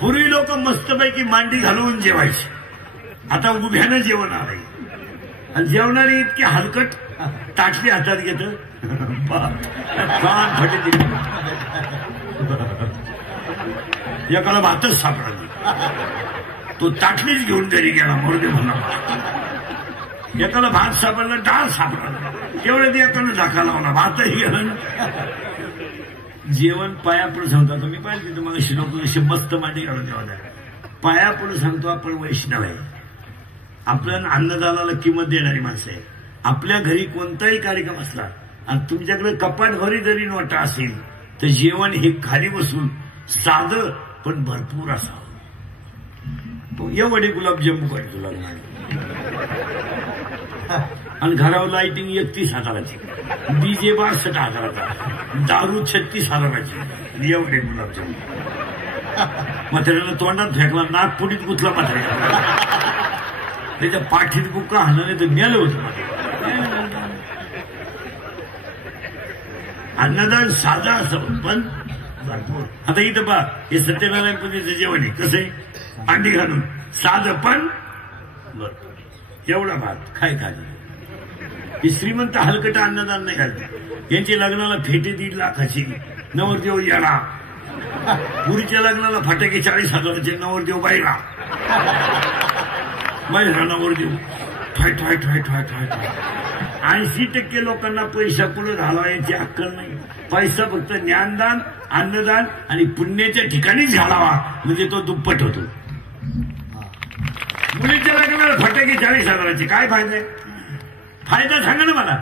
पूर्वी लोक मस्तपैकी मांडी घालून जेवायचे, आता उभ्यानं जेवण आलंय आणि जेवणारी इतकी हलकट ताटली हातात घेत कान फटे एकाला भातच सापडला, तो ताटलीच घेऊन घरी गेला मोरगे म्हणा. एकाला भात सापडला, डाळ सापडला, तेवढे ते एकानं झाका लावला, भातही गेला. जेवण पायापुढे सांगतो. तुम्ही पाहिजे तिथं मग शिलोक कशी मस्त मांडी घालून जेवण पायापुढे सांगतो. आपण वैष्णव आहे, आपल्या अन्नदानाला किंमत देणारी माणसं आहे. आपल्या घरी कोणताही कार्यक्रम असला आणि तुमच्याकडे कपाट भरी जरी नोटा असेल तर जेवण हे खाली बसून साधं पण भरपूर असावं. एवढे गुलाबजामू काय तुला आणि घरावर लाइटिंग 31,000ची, डीजे 62,000चा, दारू 36,000ची, एवढे गुलाबजामू. म्हाताऱ्याला तोंडात फेकला, नागपुडीत गुतला म्हाताऱ्याला, त्याच्या पाठीत बुक्का हाणलं तर मेलं होतं. अन्नदान साधा असं पण भरपूर. आता इथं पहा, हे सत्यनारायण पूजेचं जेवण आहे कसं आहे, अंडी घालून साधं पण भरपूर. एवढा भात काय खाली. ही श्रीमंत हलकट अन्नदान नाही घालते. यांची लग्नाला फेटे 1.5 लाखाची, नवरदेव याला. पुरीच्या लग्नाला फटाके 40,000चे, नवरदेव बाईला, बाईला नवरदेव ठाय ठाय ठाय ठाय ठाय ठाय. 80% लोकांना पैसा पुढे घालवायची अक्कल नाही. पैसा फक्त ज्ञानदान, अन्नदान आणि पुण्याच्या ठिकाणीच घालावा म्हणजे तो दुप्पट होतो. मुलीच्या लग्नाला फटाके 40,000चे, काय फायदा आहे? फायदा सांगा ना मला.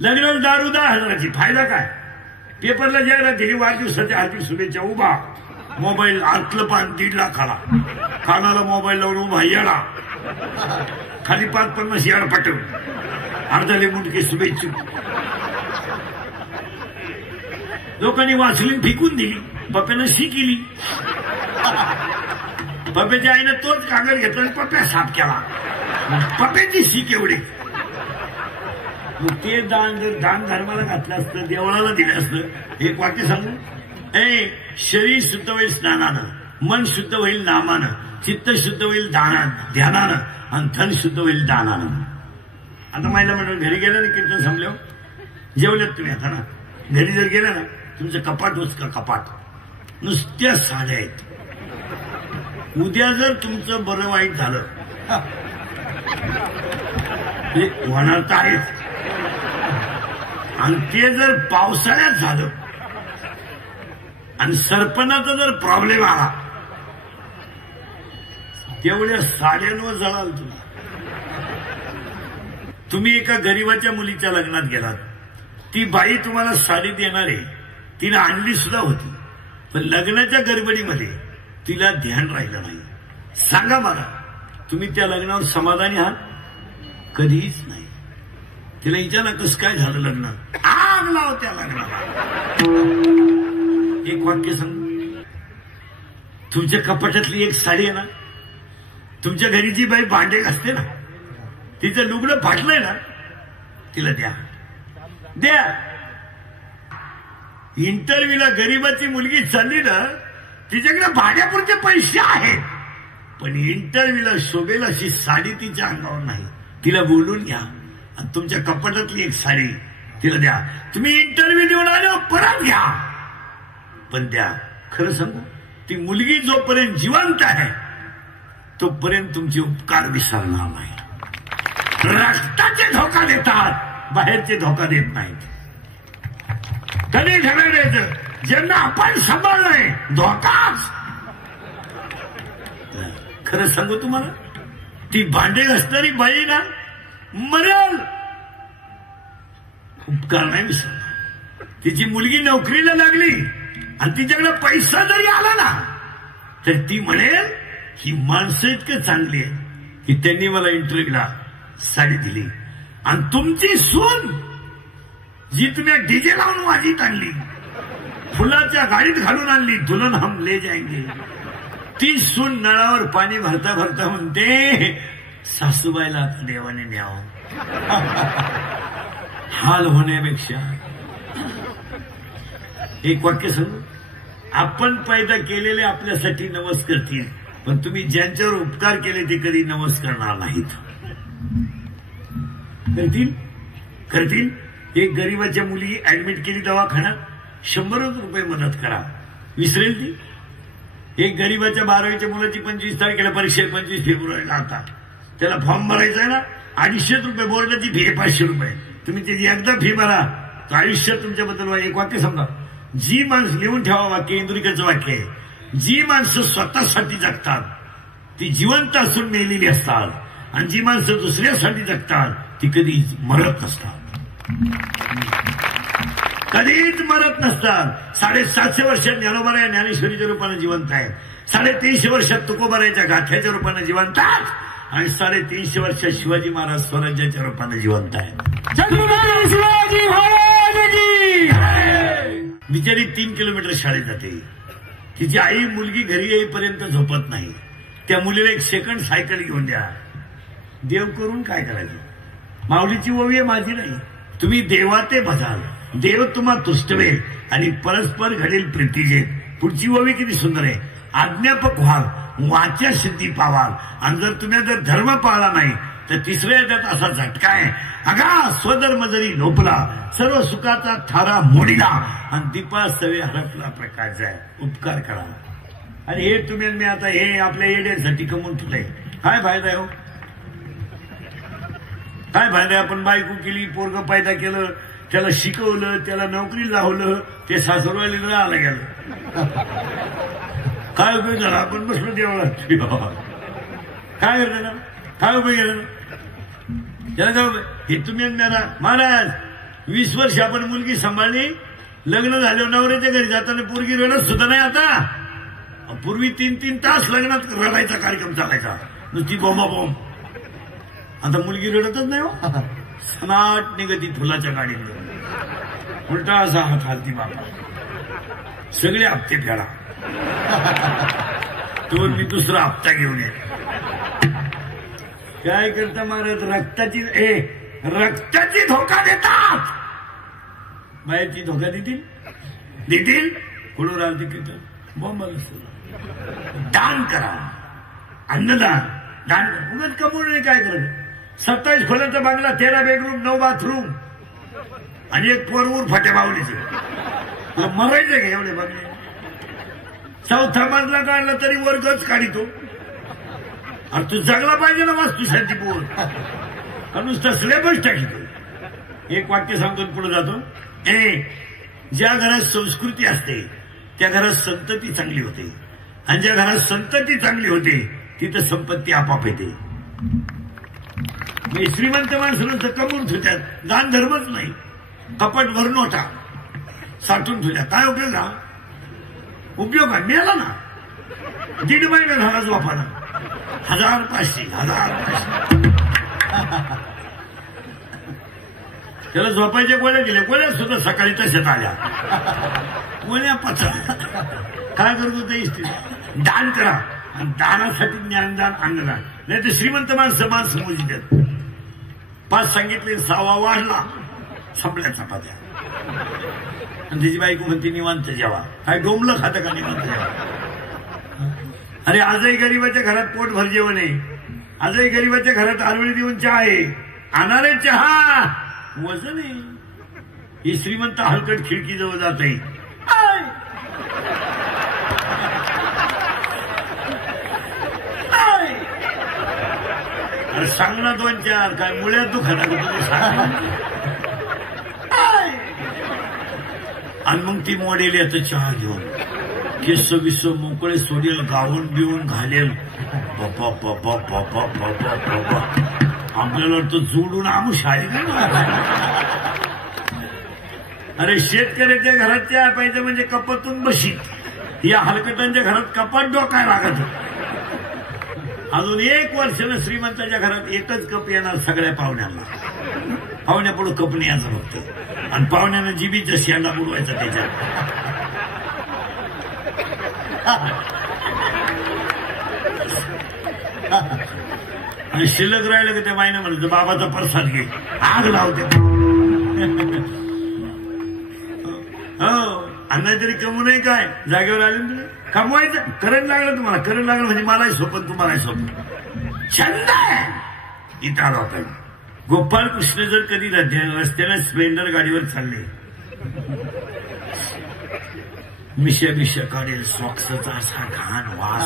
लग्नाला दारू 10,000ची, फायदा काय? पेपरला जाहिरात दिली, वाढदिवसाच्या हार्दिक शुभेच्छा, उभा मोबाईल, आतलं पान 1.5 लाखाला, कानाला मोबाईल लावून उभा येडा, खाली 5-50 याड पाठव, अर्धाले मुंडके शुभेच्छू. लोकांनी वासलीन फेकून दिली, पप्प्यानं शी केली. पप्प्याच्या आईनं तोच कागद घेतला आणि पप्प्या साफ केला. पप्प्याची शी केवढी. मग ते दान जर दान धर्माला घातलं असतं, देवळाला दिलं असतं. एक वाक्य सांगू, शरीर शुद्ध होईल स्नानानं, मन शुद्ध होईल नामानं, चित्त शुद्ध होईल ध्यानानं आणि धन शुद्ध होईल दानानं. आता महिला मंडळ घरी गेलं ना, कीर्तन संपल्यावर जेवलेत तुम्ही. आता ना घरी जर गेलं ना, तुमचं कपाट उचका, कपाट नुसत्या साड्या आहेत. उद्या जर तुमचं बरं वाईट झालं ते होणार तर आहेच, आणि ते जर पावसाळ्यात झालं आणि सरपणाचा जर प्रॉब्लेम आला, तेवढ्या साड्यांवर जळाल तुम्ही. तुम्ही एका गरीबाच्या मुलीच्या लग्नात गेलात, ती बाई तुम्हाला साडी देणार आहे, तिने आणली सुद्धा होती, पण लग्नाच्या गडबडीमध्ये तिला ध्यान राहिलं नाही. सांगा मला, तुम्ही त्या लग्नावर समाधानी आहात? कधीच नाही. तिला विचारा कसं काय झालं लग्न, आग लाव त्या लग्नाला. एक वाक्य सांग, तुमच्या कपाटातली एक साडी आहे ना, तुमच्या घरी जी बाई भांडे घासते ना, तिचं लुगडं फाटलंय ना, तिला द्या. द्या. इंटरव्ह्यूला गरीबाची मुलगी चालली ना, तिच्याकडे भाड्यापुरते पैसे आहेत, पण इंटरव्ह्यूला शोभेल अशी साडी तिच्या अंगावर नाही. तिला बोलून घ्या आणि तुमच्या कपाटातली एक साडी तिला द्या. तुम्ही इंटरव्ह्यू देऊन आलो परत घ्या, पण द्या. खरं सांगू, ती मुलगी जोपर्यंत जिवंत आहे तोपर्यंत तुमचे उपकार विसरणार नाही. रक्ताचे धोका देतात, बाहेरचे धोका देत नाहीत. कधी खरं द्यायचं, ज्यांना आपण सांभाळलंय धोकाच. खरं सांगू तुम्हाला, ती भांडे घासणारी बाई ना मरेल, उपकार नाही विसरणार. तिची मुलगी नोकरीला लागली आणि तिच्याकडे पैसा जरी आला ना, तर ती म्हणेल ही माणसं इतकं चांगली आहे की त्यांनी मला इंटरव्ह्यूला साडी दिली. आणि तुमची सून जी तुम्ही डीजे लावून वाजीत आणली, फुलाच्या गाडीत घालून आणली, दुल्हन हम ले जाएंगे, ती सून नळावर पाणी भरता भरता म्हणते सासूबाईला देवाने न्यावं. हाल होण्यापेक्षा एक वाक्य सांगू, आपण पैदा केलेले आपल्यासाठी नवस करतील, पण तुम्ही ज्यांच्यावर उपकार केले ते कधी नवस करणार नाहीत. करतील. एक गरीबाच्या मुली ऍडमिट केली दवाखान्यात, 100 रुपये मदत करा, विसरेल ती? एक गरीबाच्या 12वीच्या मुलाची 25 तारखेला परीक्षा, 25 फेब्रुवारीला आता त्याला फॉर्म भरायचा आहे ना, 250 रुपये बोर्डाची फी, 500 रुपये. तुम्ही त्याची एकदा फी भरा तर आयुष्यात तुमच्याबद्दल एक वाक्य समजा. जी माणसं लिहून ठेवा, वाक्य इंदुरीकरचं वाक्य आहे, जी माणसं स्वतःसाठी जगतात ती जिवंत असून मेलेली असतात, आणि जी माणसं दुसऱ्यासाठी जगतात ती कधी मरत नसतात, कधीच मरत नसतात. 750 वर्षात ज्ञानोबा ज्ञानेश्वरीच्या रूपाने जिवंत आहेत, 350 वर्षात तुकोबाराच्या गाथ्याच्या रूपाने जिवंत आहेत, आणि 350 वर्षात शिवाजी महाराज स्वराज्याच्या रूपाने जिवंत आहेत. बिचारी 3 किलोमीटर शाळेत जाते. तिची आई मुलगी घरी येईपर्यंत झोपत नाही. त्या मुलीला एक सेकंड सायकल घेऊन द्या. देव करून काय करायचं? माऊलीची ओवी आहे, माझी नाही. तुम्ही देवाते बसाल, देव तुम्हा तुष्टवेल आणि परस्पर घडेल प्रीतीजे. पुढची ओवी किती सुंदर आहे. आज्ञापक व्हाल, वाच्या सिद्धी पावाल, आणि जर धर्म पाळला नाही तर तिसऱ्या याच्यात असा झटका आहे, अगा स्वधर्म जरी लोपला, सर्व सुखाचा थारा मोडीला, आणि दीपा सवे हरपला प्रकाश आहे. उपकार करा. आणि हे तुम्ही मी आता हे आपल्या येण्यासाठी कमवून ठेवलंय. काय फायदा आहे हो? काय फायदा आहे? आपण बायको केली, पोरग पैदा केलं, त्याला शिकवलं, त्याला नोकरी लावलं, ते सासरवाडीला राहायला गेलं, काय उपयोग झाला? आपण बसलो देवळात, काय करते ना? काय उपयोग गेला त्याला? काय उपयोग? हे तुम्ही महाराज 20 वर्ष आपण मुलगी सांभाळली, लग्न झाल्यावर नवऱ्याच्या घरी जाताना पोरगी रडत सुद्धा नाही. आता पूर्वी 3-3 तास लग्नात रडायचा कार्यक्रम चालायचा, नुसती बोंबाबोंब. आता मुलगी रडतच नाही हो, सनाट निगती फुलाच्या गाडीवर, उलटा असा हात हालती बाबा, सगळे हप्ते फेडा, तो मी दुसरा हप्ता घेऊन ये. काय करता महाराज? रक्ताची धोका देतात. बाहेरची धोका देतील कुठून राहते तिथं बॉम्बाला. दान करा, अन्नदान, दान करा. उगाच कमवून काय करत? 27 खोल्यांचा बांगला, 13 बेडरूम, 9 बाथरूम, आणि एक पोरवूर फाट्या बावलीचे. मरायचे का एवढे बंगले? 4था मजला काढला तरी वर्गच काढितो. आणि तू जगला पाहिजे ना वास्तुशांती पोर, नुसता सिलेबस टाकीतो. एक वाक्य सांगतो पुढे जातो. ज्या घरात संस्कृती असते त्या घरात संतती चांगली होते, आणि ज्या घरात संतती चांगली होते तिथं संपत्ती आपाप येते. श्रीमंत माणसं कमवून ठेवतात, दान धर्मच नाही, कपट भर नोटा साठून ठेवल्या. काय उपयोग? हा उपयोग आहे? मिळाला ना, 1.5 महिना झाला झोपाला, 1,500 त्याला झोपायच्या गोळ्या दिल्या, गोळ्या सुद्धा सकाळी तशाच आल्या, गोळ्या पचा. काय करतो ते? दान करा, आणि दानासाठी ज्ञानदान, अन्नदान. नाही तर श्रीमंत माणसं मोजतात. 5 सांगितले, 6वा वाढला, संपल्या चपात्या. आणि त्याची बायको म्हणते निवांत जेवा. काय डोंबलं खातं का निवांत जेवा? अरे आजही गरीबाच्या घरात पोट भर जेवण आहे, आजही गरीबाच्या घरात आरवळी देऊन चहा आहे. अनारे चहा वजन आहे. ही श्रीमंत हलकट खिडकीजवळ जात आहे, अरे सांग ना 2-4, काय मुळ्यात दुखत तुम्ही सांग. आणि मग ती मॉडेल येतं चहा घेऊन, केस विस मोकळे सोडेल, गाऊन बिवून घालेल. बापा बापा बापा बापा बापा, आपल्याला तो जोडून आमू शाळेत. अरे शेतकऱ्याच्या घरात चहा पाहिजे म्हणजे कपातून बशीत, या हलकटांच्या घरात कपाट डोकाय लागत. अजून 1 वर्षानं श्रीमंताच्या घरात एकच कप येणार सगळ्या पाहुण्यांना. पाहुण्यापुढं कप नाही याचं फक्त, आणि पाहुण्यानं जिबीच्या शेंडा बुडवायचा त्याच्यात. आणि शिल्लक राहिलं की त्या बाईनं म्हणलं बाबाचा प्रसाद घे, आग लावते. हो, नाहीतरी कमू नये काय जागेवर आले ना तुम्ही कमवायचं. करंट लागलं तुम्हाला, करंट लागलं म्हणजे मलाही सोपं तुम्हालाही सोपं. छंद आहे. इथं आलो होता गोपाळ कृष्ण जर कधी रस्त्याने स्प्लेंडर गाडीवर चालले, मिशा काढेल, सॉक्सचा असा घाण वास.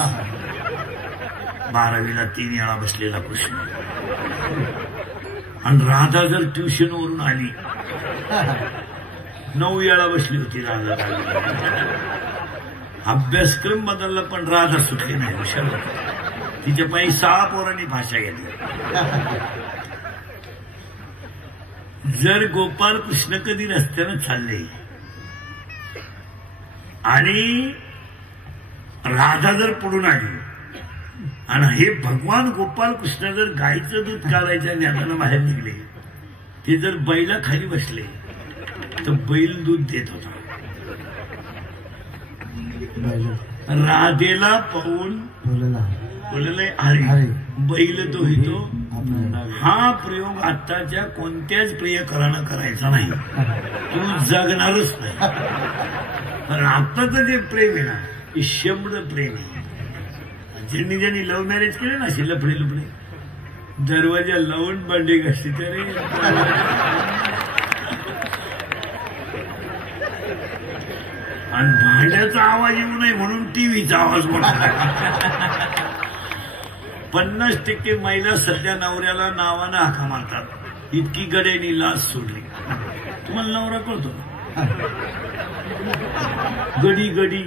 12वीला 3 वेळा बसलेला कृष्ण. आणि राधा जर ट्युशन वरून आली, 9 वेळा बसली होती राधा. अभ्यासक्रम बदलला पण राधा सुटली नाही. हुशार तिच्या पायी 6 पोरांनी भाषा घेतली. जर गोपाळ कृष्ण कधी रस्त्यानं चालले आणि राधा जर पुढून आली आणि हे भगवान गोपाळ कृष्ण जर गाईचं दूध काढायच्या ज्ञानानं बाहेर निघले, ते जर बैला खाली बसले तर बैल दूध देत होता. राधेला पाहून बोलले अरे बैल तो हितो. हा प्रयोग आत्ताच्या कोणत्याच प्रियकरानं करायचा नाही. तू जगणारच नाही. कारण आत्ताचं जे प्रेम आहे ना, हे शब्द प्रेम आहे. ज्यांनी लव्ह मॅरेज केले ना, असे लफडे दरवाजा लावून भांडे घासते तरी आणि भांड्याचा आवाज येऊ नये म्हणून टीव्हीचा आवाज म्हणतात. 50% महिला सध्या नवऱ्याला नावानं हाका मारतात. इतकी गड्यानी लाज सोडली. तुम्हाला नवरा कळतो गडी गडी.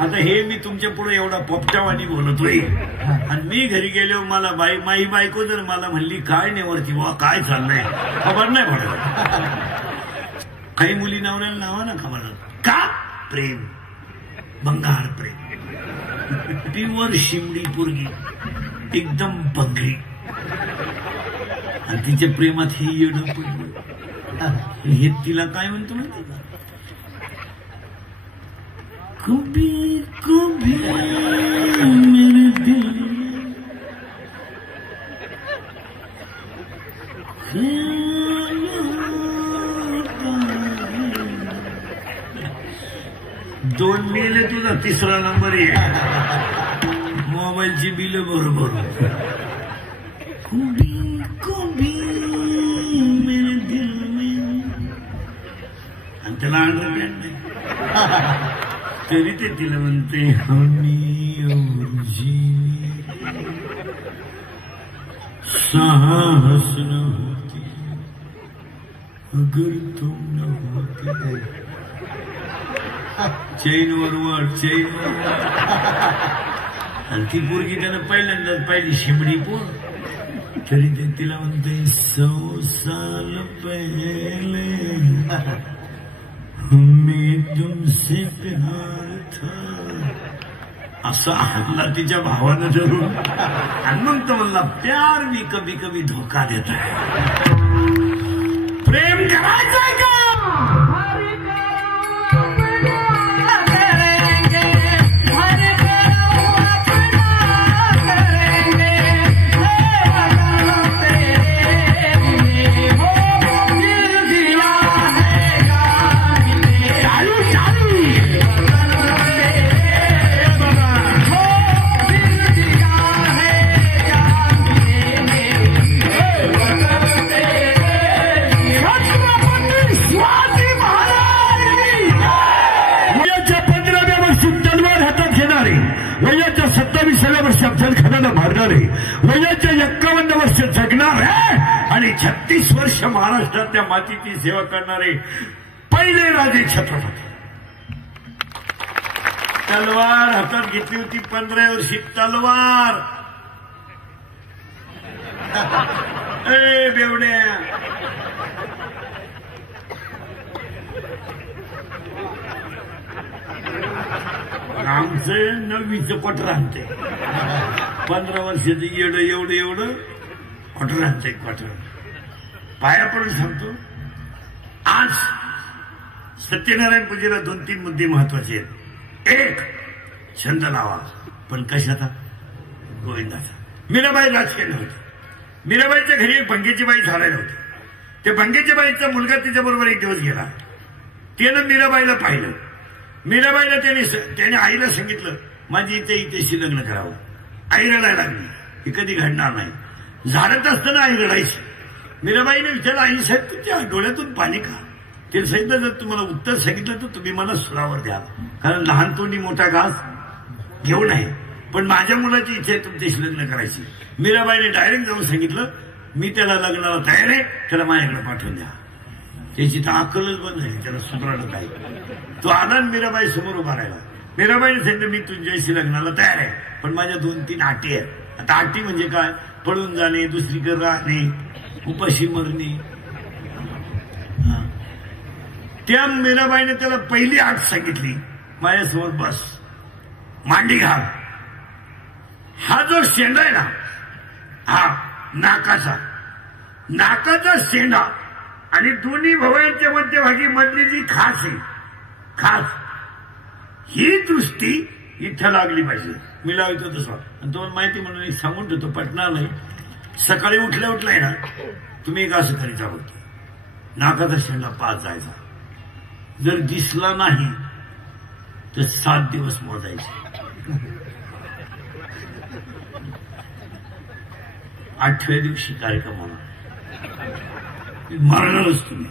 आता हे मी तुमच्या पुढे एवढा पोपटावानी बोलतोय आणि मी घरी गेलो, मला माई बायको जर मला म्हणली काय नेवरती वा काय चाललंय, खबर नाही पडत. काही मुली नवऱ्याला नावानं हाका मारतात. का? प्रेम, बंगार प्रेम. प्युअर शिमडी पोरगी, एकदम बंगरी. आणि तिच्या प्रेमात हे येणं पडलं. हे तिला काय म्हणतो माहिती का? कभी कभी मेरे दिल 2 बिल तुझा 3रा नंबर आहे. मोबाईलची बिल बरोबर. कभी कभी मेरे दिल में. आणि त्याला अंडरपॅन्ट नाही तरी ते तिला म्हणते हमी और जीवी साहस न होती अगर तुम न होती. चैनवर आणि ती पोरगी त्यानं पहिल्यांदाच पाहिली शिमडी पोर, तरी ते तिला म्हणते 100 साल पहले हमें तुमसे प्यार था. असा हल्ला तिच्या भावानं धरून. आणि मग तो म्हणला प्यार भी कभी कभी धोका देता है. प्रेम करायचंय का? वयाच्या 27व्या वर्षात जलखानाला मारणारे, वयाच्या 51 वर्ष जगणार आहे आणि 36 वर्ष महाराष्ट्रातल्या मातीची सेवा करणारे पहिले राजे छत्रपती. तलवार हातात घेतली होती 15 वर्षी तलवार. ए बेवड्या, आमचं 9वीचं क्वार्टर आणते. 15 वर्षाचं एवढं एवढं एवढं क्वार्टर आणते. क्वार्टर पाया पडून सांगतो, आज सत्यनारायण पूजेला 2-3 मुद्दे महत्वाचे आहेत. एक, छंद लावा, पण कशाचा? गोविंदाचा. मीराबाई राजकीय नव्हती. मीराबाईच्या घरी एक भंगेची बाई झालेली होती. त्या भंगेच्या बाईचा मुलगा तिच्याबरोबर एक दिवस गेला. त्यानं मीराबाईला पाहिलं. मीराबाईला त्याने आईला सांगितलं माझी इथेशी लग्न करावं. आई रडायला लागली, हे कधी घडणार नाही. झाडत असताना आई रडायची. मीराबाईने विचारलं आई साहेब तुमच्या डोळ्यातून पाणी का? ते सांगितलं जर तुम्हाला उत्तर सांगितलं तर तुम्ही मला सुरावर द्या, कारण लहान तोंडी मोठा घास घेऊ नये, पण माझ्या मुलाची इच्छा आहे तुमच्याशी लग्न करायची. मीराबाईने डायरेक्ट जाऊन सांगितलं मी त्याला लग्नाला तयार आहे, त्याला माझ्याकडे पाठवून द्या. त्याची तर अक्कलच बंद आहे, त्याला सुधारणं काय. तो आला मीराबाई समोर उभा राहिला. मीराबाईने सांगितलं मी तुझ्याशी लग्नाला तयार आहे, पण माझ्या 2-3 अटी आहेत. आता अटी म्हणजे काय? पळून जाणे, दुसरीकडे राहणे, उपाशी मरणे. त्या मीराबाईने त्याला पहिली अट सांगितली माझ्यासमोर बस, मांडी घाल. हा जो शेंडा आहे ना, हा नाकाचा शेंडा आणि दोन्ही भवयांच्या मध्यभागी मधली जी खास आहे, खास ही दृष्टी इथं लागली पाहिजे. मी लावतो तसं. आणि तुम्हाला माहिती म्हणून एक सांगून ठेवतो, पटणार नाही. सकाळी उठलाय ना तुम्ही एक असं करीता होतं, नाकाचा शेंडा पाच जायचा. जर दिसला नाही तर 7 दिवस मोजायचे. 8व्या दिवशी कार्यक्रम होणार, मारणारच तुम्ही.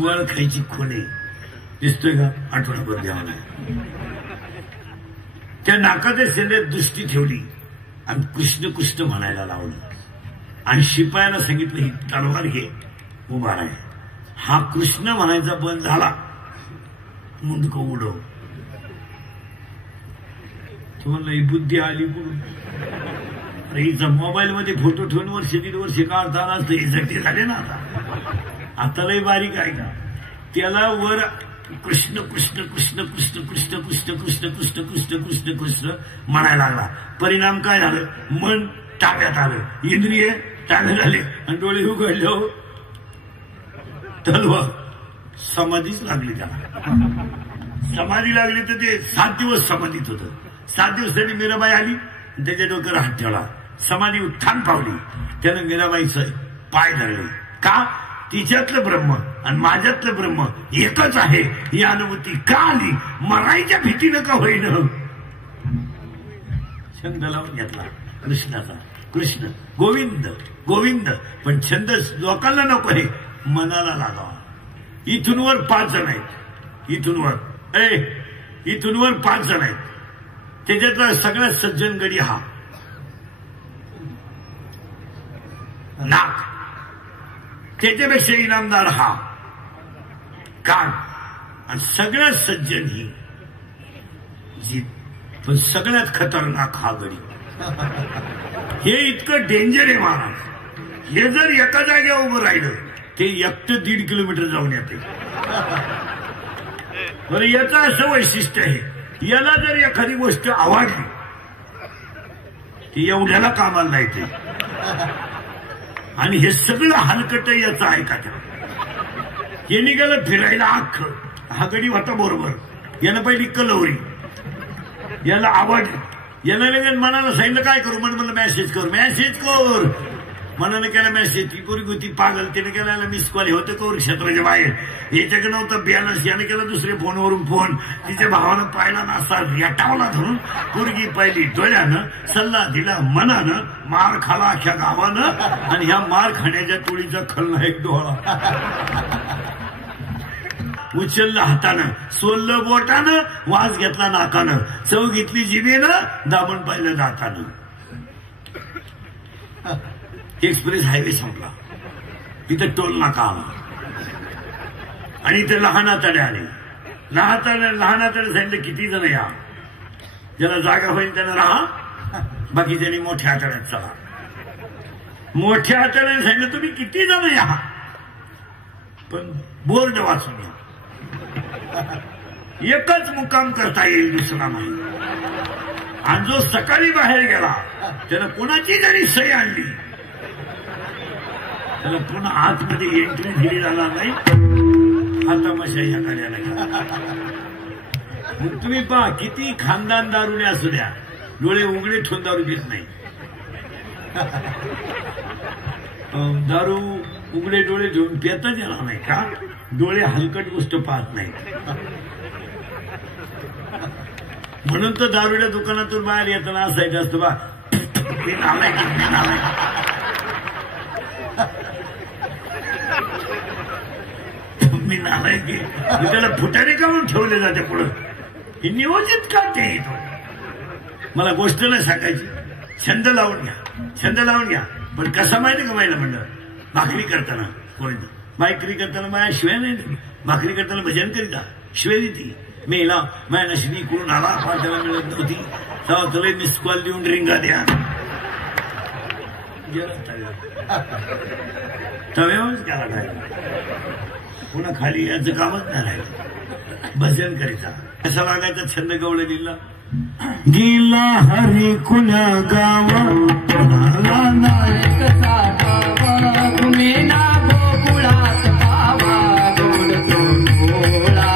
वळ खायची खोने दिसतोय का? आठवडाभर द्यावा नाही. त्या नाकाच्या शेंड्यात दृष्टी ठेवली आणि कृष्ण कृष्ण म्हणायला लावलं आणि शिपायाला सांगितलं ही तलवार घे, उभा आहे. हा कृष्ण म्हणायचा बंद झाला, मुंडक उडव. तुम्हाला ही बुद्धी आली कुठून? हिचा मोबाईल मध्ये फोटो ठेवून वर्ष 1.5 वर्ष काढता असतं, हे झाले ना. आता लय बारीक आहे का? त्याला वर कृष्ण कृष्ण कृष्ण कृष्ण कृष्ण कृष्ण कृष्ण कृष्ण कृष्ण कृष्ण कृष्ण म्हणायला लागला. परिणाम काय झालं? मन ताब्यात आलं, इंद्रिय ताब्यात आले आणि डोळे उघडले. तलवार समाधीच लागली त्याला. समाधी लागली तर ते 7 दिवस समाधीत होतं. 7 दिवसांनी मीराबाई आली, त्याच्या डोक्यावर हात ठेवला. समाधी उत्थान पावली. त्यानं मीराबाईचं पाय धरले. का? तिच्यातलं ब्रह्म आणि माझ्यातलं ब्रह्म एकच आहे ही अनुभूती का आली? मरायच्या भीतीनं का होईन. छंद लावून घेतला कृष्णाचा. कृष्ण गोविंद गोविंद, पण छंद लोकांना नको आहे, मनाला लागावा. इथून वर 5 जण आहेत. इथून वर 5 जण आहेत. त्याच्यातला सगळ्यात सज्जन गडी हा नाक, त्याच्यापेक्षा इनामदार हा कान, आणि सगळ्यात सज्जन ही जीभ, पण सगळ्यात खतरनाक हा गडी. हे इतकं डेंजर आहे महाराज. हे जर एका जागेवर उभं राहिलं ते एकटं 1.5 किलोमीटर जाऊन येते. बरं, याचं असं वैशिष्ट्य आहे, याला जर एखादी गोष्ट आवडली ती एवढ्याला कामाला नाही. आणि हे सगळं हलकट याचं ऐका. हे निघालं फिरायला अख्खं. हा गडी होता बरोबर. यानं पहिली कलवरी, याला आवडली. यानं लगेच मनाला सांगितलं काय करू? म्हणलं मेसेज कर. मनानं केला मेसेज. ती पोरगी होती पागल, त्याने केला मिस कॉल. होतं कौर क्षेत्राच्या बाहेर. याच्याकडे नव्हतं बॅलन्स. यानं केला दुसऱ्या फोनवरून फोन. तिच्या भावानं पाहिला नासा रेटावला धरून. पोरगी पाहिली डोळ्यानं, सल्ला दिला मनानं, मार खाला अख्या गावानं. आणि ह्या मार खाण्याच्या टोळीचा खलना एक डोळा. उचललं हातानं, सोललं बोटानं, वास घेतला नाकानं, चव घेतली जिभेनं, दाबून पाहिलं दातानं. एक्सप्रेस हायवे संपला. तिथं टोल नाका आला आणि इथे लहानातडे आले. लहानातडे सांगितलं किती जण या, ज्याला जागा होईल त्यानं राहा, बाकी त्यांनी मोठ्या आतड्यात चला. मोठ्या आतड्याने सांगितलं तुम्ही किती जण या, पण बोर्ड वाचून या. एकच मुक्काम करता येईल, दुसरा नाही. आणि जो सकाळी बाहेर गेला त्यानं कोणाची जरी सही आणली त्याला पुन्हा आतमध्ये एंट्री दिली जाणार नाही. हा तमाशा या कार्याला. तुम्ही पहा किती खानदान दारुने असू द्या, डोळे उघडे ठेवून दारू देत नाही. दारू उघडे डोळे घेऊन पेताच येणार नाही का? डोळे हलकट गोष्ट पाहत नाही. म्हणून तर दारुड्या दुकानातून बाहेर येताना असायचं असतं बा, मी नालाय मी नालाय की त्याला फुटाने काढून ठेवले जाते पुढं. हे नियोजित का ते? मला गोष्ट नाही सांगायची. छंद लावून घ्या, छंद लावून घ्या. पण कसा माहिती का माहिला म्हणलं, भाकरी करताना कोणी भाकरी करताना माझ्या शिवाय नाही, भाकरी करताना भजन करीता शिवाय देते. मेला माझ्या नशिनी कोण आला त्याला मिळत नव्हती, तेव्हा तुला मिस कॉल देऊन रिंगा द्या. तव्यावरच केला काय, पुन्हा खाली याचं कामच नाही राहिलं. भजन करीता कसा लागायचा छंद गवळ दिला. गेला हरी कुण्या गावा कुणाला नाही कसा गावा, कुणी ना गोकुळात गावा गोड गोड गोळा.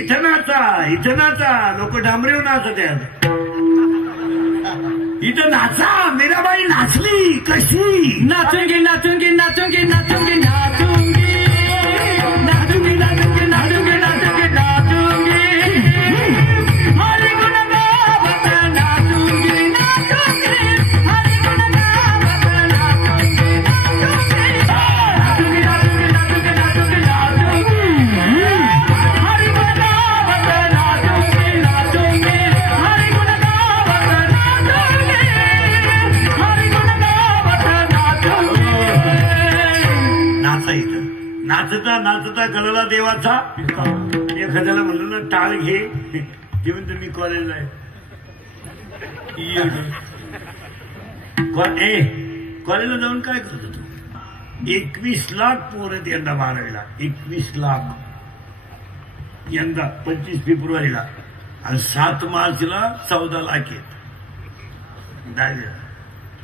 इथं नाचा, इथं नाचा. लोक डांबरेव नाचत आहेत. इथं नाचा. मीराबाई नाचली कशी? नाचूंगी नाचूंगी नाचूंगी नाचूंगी नाचूंगी नाचूंगी नाचूंगी नाचूंगी नाचूंगी नाचूंगी हरि गुण गावत नाचूंगी नाचूंगी हरि गुण गावत नाचूंगी नाचूंगी नाचूंगी नाचूंगी नाचूंगी नाचूंगी हरि गुण गावत नाचूंगी नाचूंगी हरि गुण गावत नाचूंगी हरि गुण गावत नाचूंगी. नाचायचं. नाचता नाचता गळला देवाचा. एखाद्याला म्हणलं ना टाळ घे, ते म्हणतो मी कॉलेजला आहे. कॉलेजला जाऊन काय करत होतो? 21 लाख पोरं आहेत यंदा 12वीला. 21 लाख यंदा 25 फेब्रुवारीला. आणि 7 मार्चला 14 लाख आहेत.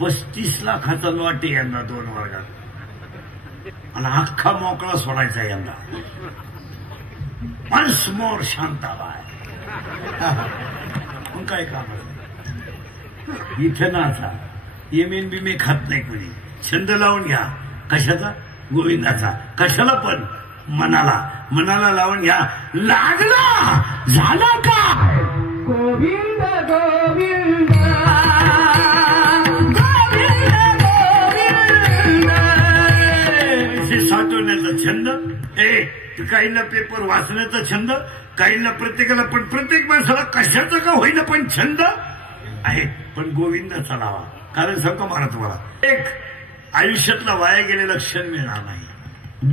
35 लाखाचा लॉट आहे यंदा 2 वर्गात. आणि अख्खा मोकळा सोडायचा यंदा. Once more Shantabai. मग काय काम? इथं नाचा. येमेन बिमे खात नाही कोणी. छंद लावून घ्या. कशाचा? गोविंदाचा. कशाला पण? मनाला. मनाला लावून घ्या. लागला झाला का? गोविंद गोविंद साठवण्याचा छंद. काहींना पेपर वाचण्याचा छंद, काहींना प्रत्येकाला, पण प्रत्येक माणसाला कशाचा का होईना पण छंद आहे. पण गोविंदाचा लावा. कारण सांगतो मला तुम्हाला, एक आयुष्यातला वाया गेलेला क्षण मिळणार नाही.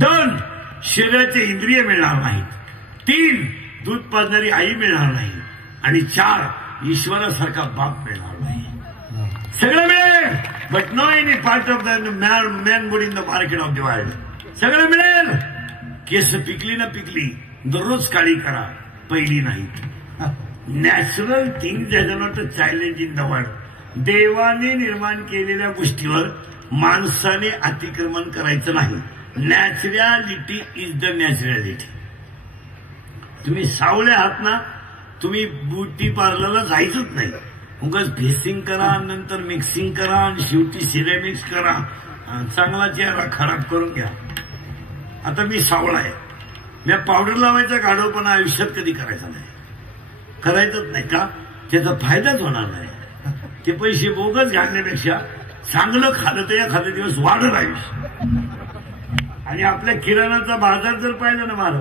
2 शरीराचे इंद्रिय मिळणार नाहीत. 3 दूध पाजणारी आई मिळणार नाही. आणि 4 ईश्वरासारखा बाप मिळणार नाही. सगळं मिळेल, but no any part of the man good in the market of the world. सगळं मिळेल. केस पिकली ना पिकली, दररोज काळी करा, पहिली नाहीत. Natural things as not a challenge in the world. देवाने निर्माण केलेल्या गोष्टीवर माणसाने अतिक्रमण करायचं नाही. Naturality is the naturality. तुम्ही सावळे आहात ना, तुम्ही ब्युटी पार्लरला जायचंच नाही. उगाच फेसिंग करा, नंतर मिक्सिंग करा, आणि शेवटी सिरेमिक्स करा. चांगला चेहरा खराब करून घ्या. आता मी सावळा आहे. मी पावडर लावायचा गाढवपणा आयुष्यात कधी करायचा नाही. करायचंच नाही का? त्याचा फायदाच होणार नाही. ते पैसे बोगस घालण्यापेक्षा चांगलं खाल्लं तर एखादा दिवस वाढत आयुष्य. आणि आपल्या किराणाचा बाजार जर पाहिला ना मार,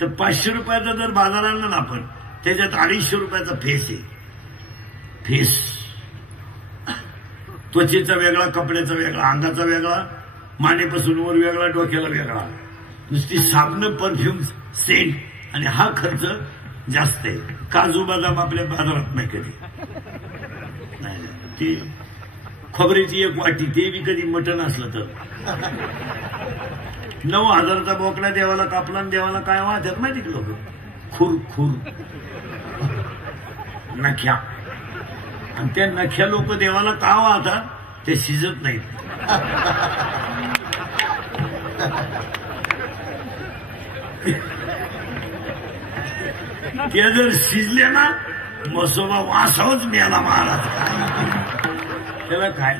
तर 500 रुपयाचा जर बाजार आणला ना आपण, त्याच्यात 250 रुपयाचा फेस आहे. फेस त्वचेचा वेगळा, कपड्याचा वेगळा, अंगाचा वेगळा, मानेपासून वर वेगळा, डोक्याला वेगळा. नुसती साबण, परफ्यूम, सेंट, आणि हा खर्च जास्त आहे. काजू बदाम आपल्या बाजारात नाही कधी. नाही ती खोबऱ्याची 1 वाटी, ते बी कधी मटण असलं तर. 9,000चा बोकडा देवाला कापला, आणि देवाला काय वाटत माहिती की लोक? खुर खुर नख्या. आणि त्या नख्या लोक देवाला का वाहतात? ते शिजत नाहीत. त्या जर शिजल्या ना मसोबा वासावच मिळाला महाराज. त्याला काय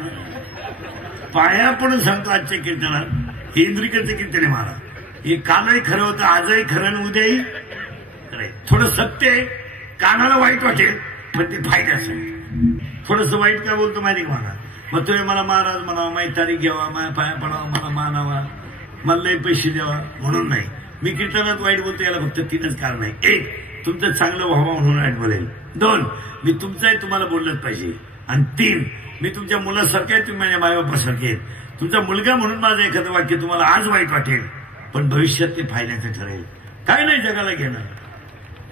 पाया पण सांगतो आजच्या कीर्तनात इंद्रिकेचं कीर्तन आहे महाराज. हे कालही खरं होतं, आजही खरं आणि उद्याही खरं. थोडं सत्य आहे, कानाला वाईट वाटेल पण ते फायद्याचं आहे. थोडंसं वाईट काय बोलतो माहिती का महाराज? मग तुम्ही मला महाराज म्हणावा, माझी तारीख घ्यावा, माझ्या पाया पडावा, मला मानावा, मला लई पैसे द्यावा म्हणून नाही. मी कीर्तनात वाईट बोलतो याला फक्त 3च कारण आहे. 1, तुमचं चांगलं व्हावं म्हणून वाईट बोलेल. 2, मी तुमचं तुम्हाला बोललंच पाहिजे. आणि 3, मी तुमच्या मुलासारखे आहे, तुम्ही माझ्या मायबापासारखे आहेत. तुमचा मुलगा म्हणून माझं एखादं वाक्य तुम्हाला आज वाईट वाटेल पण भविष्यात ते फायद्याचं ठरेल. काय नाही जगाला घेणं.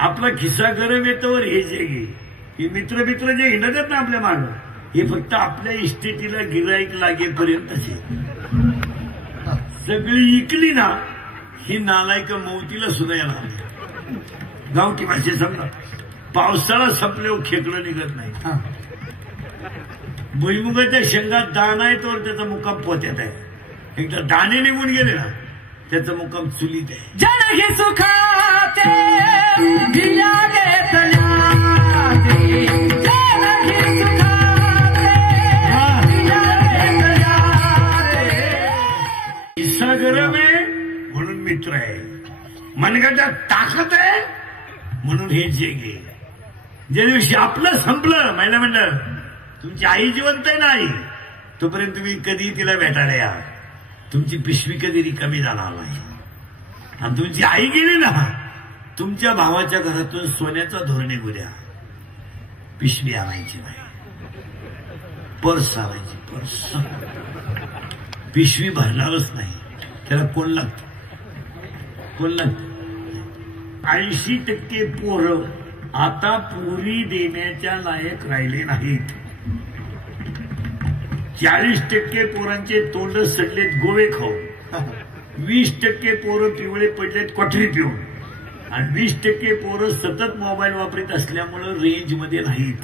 आपला खिस्सा गरम येतोवर हे जे हे मित्र जे हिंडतात ना आपल्या मागं, हे फक्त आपल्या इस्टेटीला गिराईक लागेपर्यंतच. सगळी इकली ना ही नालायक मौतीला सुद्धा येणार. गावठी भाषेत समजा पावसाळा संपल्यावर खेकडं निघत नाही. भुईमुगाच्या शेंगात दाणा आहे तर त्याचा मुक्काम पोत्यात आहे. एकदा दाणे निघून गेले ना त्याचा मुक्काम चुलीत आहे. जनही सुखाते दिया घेतल्या किस्सा गरम आहे म्हणून मित्र आहे, मनगटात ताकद आहे म्हणून हे जे गे. ज्या दिवशी आपलं संपलं महिला मंडळ, तुमची आई जिवंत आहे ना आई, तोपर्यंत तुम्ही कधी तिला भेटायला या. तुमची पिशवी कधी रिकामी जाणार नाही. आणि तुमची आई गेली ना तुमच्या भावाच्या घरातून सोन्याचा धोरणे गुद्या पिशवी आणायची नाही, पर्स आणायची. पर्स पिशवी भरणारच नाही. त्याला कोण लागतं? 80% पोरं आता पुरी देण्याच्या लायक राहिले नाहीत. 40% पोरांचे तोंड सडलेत गोवे खाऊन, 20% पोरं पिवळे पडलेत क्वाटरी पिऊन, आणि 20% पोरं सतत मोबाईल वापरत असल्यामुळं रेंजमध्ये नाहीत.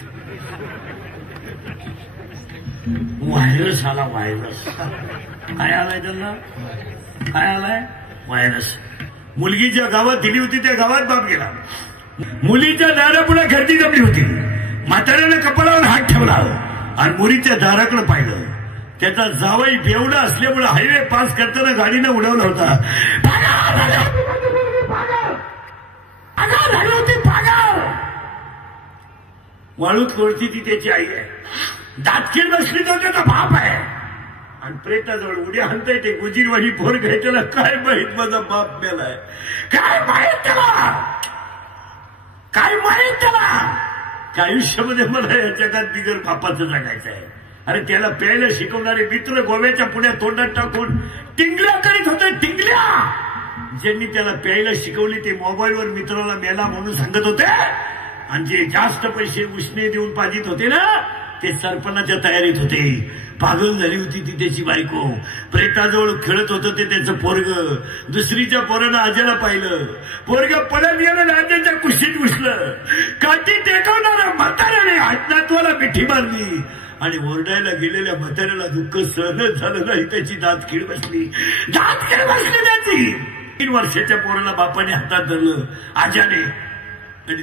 व्हायरस आला. व्हायरस काय आलाय त्यांना? काय आलाय? व्हायरस. मुलगी ज्या गावात दिली होती त्या गावात बाप गेला. मुलीच्या दारापुढे गर्दी जमली होती. म्हाताऱ्यानं कपाळावर हात ठेवला आणि मुलीच्या दाराकडे पाहिलं. त्याचा जावई बेवडा असल्यामुळे हायवे पास करताना गाडीनं उडवला होता. वाळूत लोळती ती त्याची आई आहे. दातखीर बसली तर त्याचा बाप आहे. आणि प्रेताजवळ उड्या हाणता येते. गुजीरवाणी पोर घ्याय त्याला काय माहित माझा बाप मेलाय. काय माहित त्याला? काय माहित त्याला? आयुष्यामध्ये मला या जगात बिगर बापाचं जगायचं आहे. अरे त्याला प्यायला शिकवणारे मित्र गोव्याच्या पुढ्या तोंडात टाकून टिंगल्या करीत होते. टिंगल्या ज्यांनी त्याला प्यायला शिकवली ते मोबाईलवर मित्राला मेला म्हणून सांगत होते. आणि जे जास्त पैसे उष्णे देऊन पाजित होते ना ते सरपणाच्या तयारीत होते. पागल झाली होती ती त्याची बायको. प्रेताजवळ खेळत होतं ते त्याचं पोरग. दुसरीच्या पोरानं आज्याला पाहिलं. पोरग पळत गेलं आज्याच्या कुशीत घुसलं. काठी टेकवणाऱ्या म्हाताऱ्याने आजनातवाला मिठी मारली आणि ओरडायला गेलेल्या म्हाताऱ्याला दुःख सहनच झालं नाही. त्याची दातखीड बसली. दातखीड बसली त्याची. 3 वर्षाच्या पोराला बापाने हातात धरलं आज्याने. आणि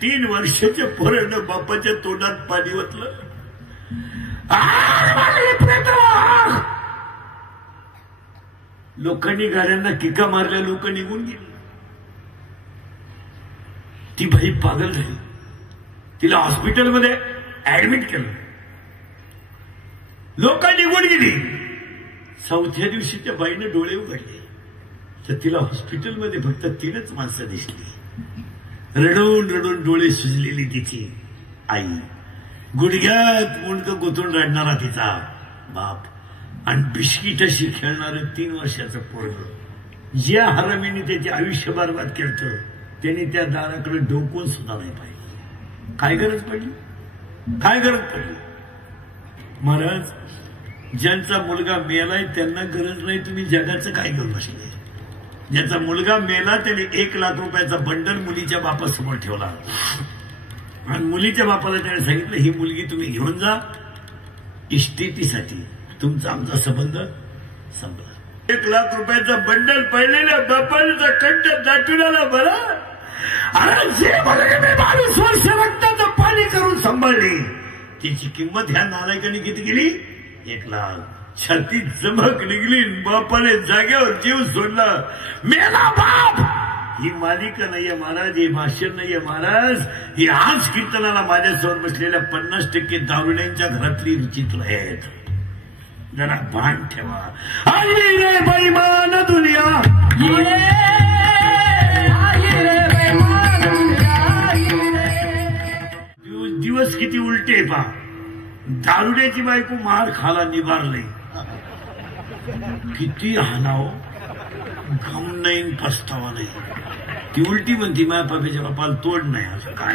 3 वर्षाच्या पोरानं बापाच्या तोंडात पाणी ओतलं. लोकांनी गाड्यांना किका मारल्या. लोक निघून गेली. ती बाई पागल झाली. तिला हॉस्पिटलमध्ये ऍडमिट केलं. लोक निघून गेली. 4थ्या दिवशी त्या बाईने डोळे उघडले तर तिला हॉस्पिटलमध्ये फक्त 3च माणसं दिसली. रडून रडून डोळे सुजलेली तिची आई. गुडघ्यात मुंडकं गुंतून रडणारा तिचा बाप. आणि बिस्किटाशी खेळणारं 3 वर्षाचं पोरग. ज्या हरामीने त्याचे आयुष्य बरबाद केलं त्यांनी त्या दाराकडे डोकून सुद्धा नाही पाहिजे. काय गरज पडली? काय गरज पडली? महाराज ज्यांचा मुलगा मेलाय त्यांना गरज नाही तुम्ही जगाचं काय घेऊन बसले. ज्याचा मुलगा मेला त्याने 1 लाख रुपयाचा बंडल मुलीच्या बापासमोर ठेवला आणि मुलीच्या बापाला त्याने सांगितलं ही मुलगी तुम्ही घेऊन जा इस्टेटीसाठी. तुमचा आमचा संबंध संपला. 1 लाख रुपयाचा बंडल पहिलेल्या बापाचा कंठ दाटून आला. बरं अरे जे मला मी 22 वर्ष रक्ताचं पाणी करून सांभाळली तिची किंमत ह्या नालायकाने किती केली? 1 लाख. छातीत चमक निघली, बापाने जागेवर जीव सोडला. मेला बाप. ही मालिका नाहीये महाराज, ही भाषण नाहीये महाराज, ही आज कीर्तनाला माझ्यासमोर बसलेल्या 50% दारुड्यांच्या घरातली चित्र आहेत. जरा भान ठेवा. आली रे बैमान दुनिया, दिवस किती उलटे पा. दारुड्याची बायको मार खाला निभारले, किती हाणाव, गम नाही पस्तावा नाही. ती उलटी म्हणती माझ्या बापाच्या बापाला तोड नाही. असं काय